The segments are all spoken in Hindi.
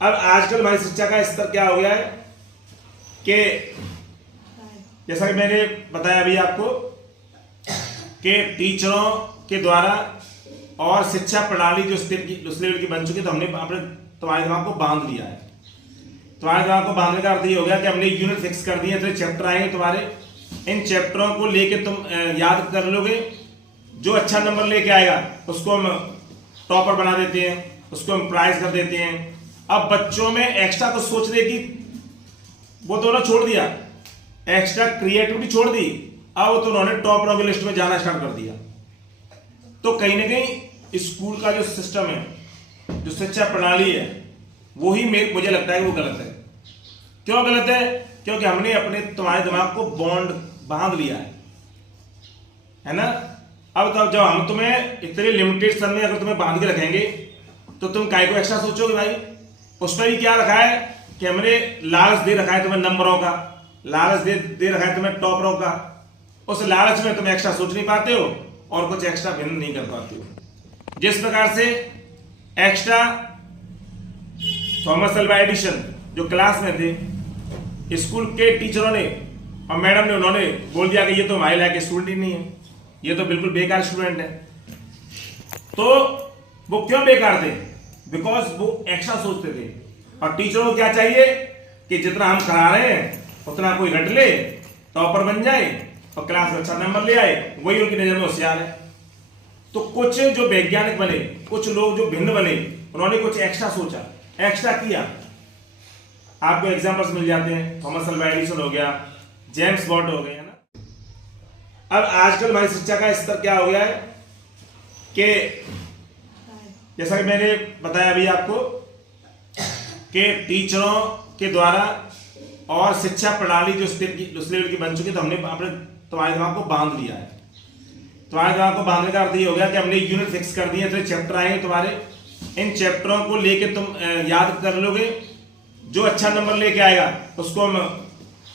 अब आजकल हमारी शिक्षा का स्तर क्या हो गया है कि जैसा कि मैंने बताया अभी आपको कि टीचरों के द्वारा और शिक्षा प्रणाली जो उस लेवल की बन चुकी, तो हमने अपने तुम्हारे दिमाग को बांध लिया है। तुम्हारे दिमाग को बांधने का अर्थ ये हो गया कि हमने यूनिट फिक्स कर दिए, तो चैप्टर आएंगे तुम्हारे, इन चैप्टरों को लेके तुम याद कर लोगे। जो अच्छा नंबर लेके आएगा उसको हम टॉपर बना देते हैं, उसको हम प्राइज कर देते हैं। अब बच्चों में एक्स्ट्रा कुछ सोचने की वो तो उन्होंने छोड़ दिया, एक्स्ट्रा क्रिएटिविटी छोड़ दी। अब तो उन्होंने टॉपरों की लिस्ट में जाना स्टार्ट कर दिया। तो कहीं ना कहीं स्कूल का जो सिस्टम है, जो शिक्षा प्रणाली है, वो ही मुझे लगता है कि वो गलत है। क्यों गलत है? क्योंकि हमने अपने तुम्हारे दिमाग को बॉन्ड बांध लिया है ना। अब जब हम तुम्हें इतने लिमिटेड समय में अगर तुम्हें बांध के रखेंगे तो तुम काय को एक्स्ट्रा सोचोगे भाई। उसमें भी क्या रखा है कि हमने लालच दे रखा है तुम्हें नंबरों का, लालच दे रखा है तुम्हें टॉपरों का। उस लालच में तुम एक्स्ट्रा सोच नहीं पाते हो और कुछ एक्स्ट्रा भिन्न नहीं कर पाते हो। जिस प्रकार से एक्स्ट्रा थॉमस अल्वा एडिशन जो क्लास में थे, स्कूल के टीचरों ने और मैडम ने उन्होंने बोल दिया कि ये तो हमारे लायक स्टूडेंट ही नहीं है, ये तो बिल्कुल बेकार स्टूडेंट है। तो वो क्यों बेकार थे? बिकॉज वो एक्स्ट्रा सोचते थे। और टीचरों को क्या चाहिए कि जितना हम करा रहे हैं उतना कोई रट ले, टॉपर बन जाए और क्लास में अच्छा नंबर ले आए, वही उनकी नजर में होशियार है। तो कुछ जो वैज्ञानिक बने, कुछ लोग जो भिन्न बने, उन्होंने कुछ एक्स्ट्रा सोचा, एक्स्ट्रा किया। आपको एग्जांपल्स मिल जाते हैं, थॉमस अल्वा एडिसन हो गया, जेम्स वॉट हो गया ना। अब आजकल हमारी शिक्षा का स्तर क्या हो गया है कि जैसा कि मैंने बताया अभी आपको कि टीचरों के द्वारा और शिक्षा प्रणाली जो उस लेवल की बन चुकी, तो हमने अपने तुम्हारे दिमाग को बांध लिया है। तुम्हारे दिमाग को बांधने का अर्थ ये हो गया कि हमने यूनिट फिक्स कर दिए, तो चैप्टर आएंगे तुम्हारे, इन चैप्टरों को लेके तुम याद कर लोगे। जो अच्छा नंबर लेके आएगा उसको हम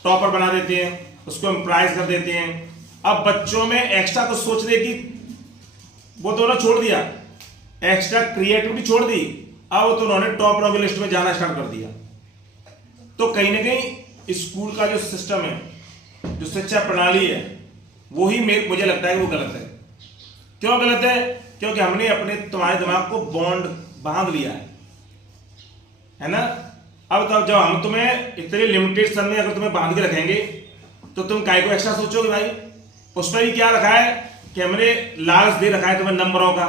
टॉपर बना देते हैं, उसको हम प्राइज कर देते हैं। अब बच्चों में एक्स्ट्रा कुछ सोचने की वो तो उन्होंने छोड़ दिया, एक्स्ट्रा क्रिएटिविटी छोड़ दी। अब तो उन्होंने टॉपरों की लिस्ट में जाना स्टार्ट कर दिया। तो कहीं ना कहीं स्कूल का जो सिस्टम है, जो शिक्षा प्रणाली है, वो ही मुझे लगता है कि वो गलत है। क्यों गलत है? क्योंकि हमने अपने तुम्हारे दिमाग को बॉन्ड बांध लिया है ना। अब जब हम तुम्हें इतने लिमिटेड समय में अगर तुम्हें बांध के रखेंगे तो तुम काय को एक्स्ट्रा सोचोगे भाई। उसमें भी क्या रखा है कि हमने लालच दे रखा है तुम्हें नंबरों का,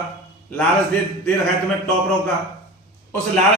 लालच दे रखा है तुम्हें टॉपरों का। उस लालच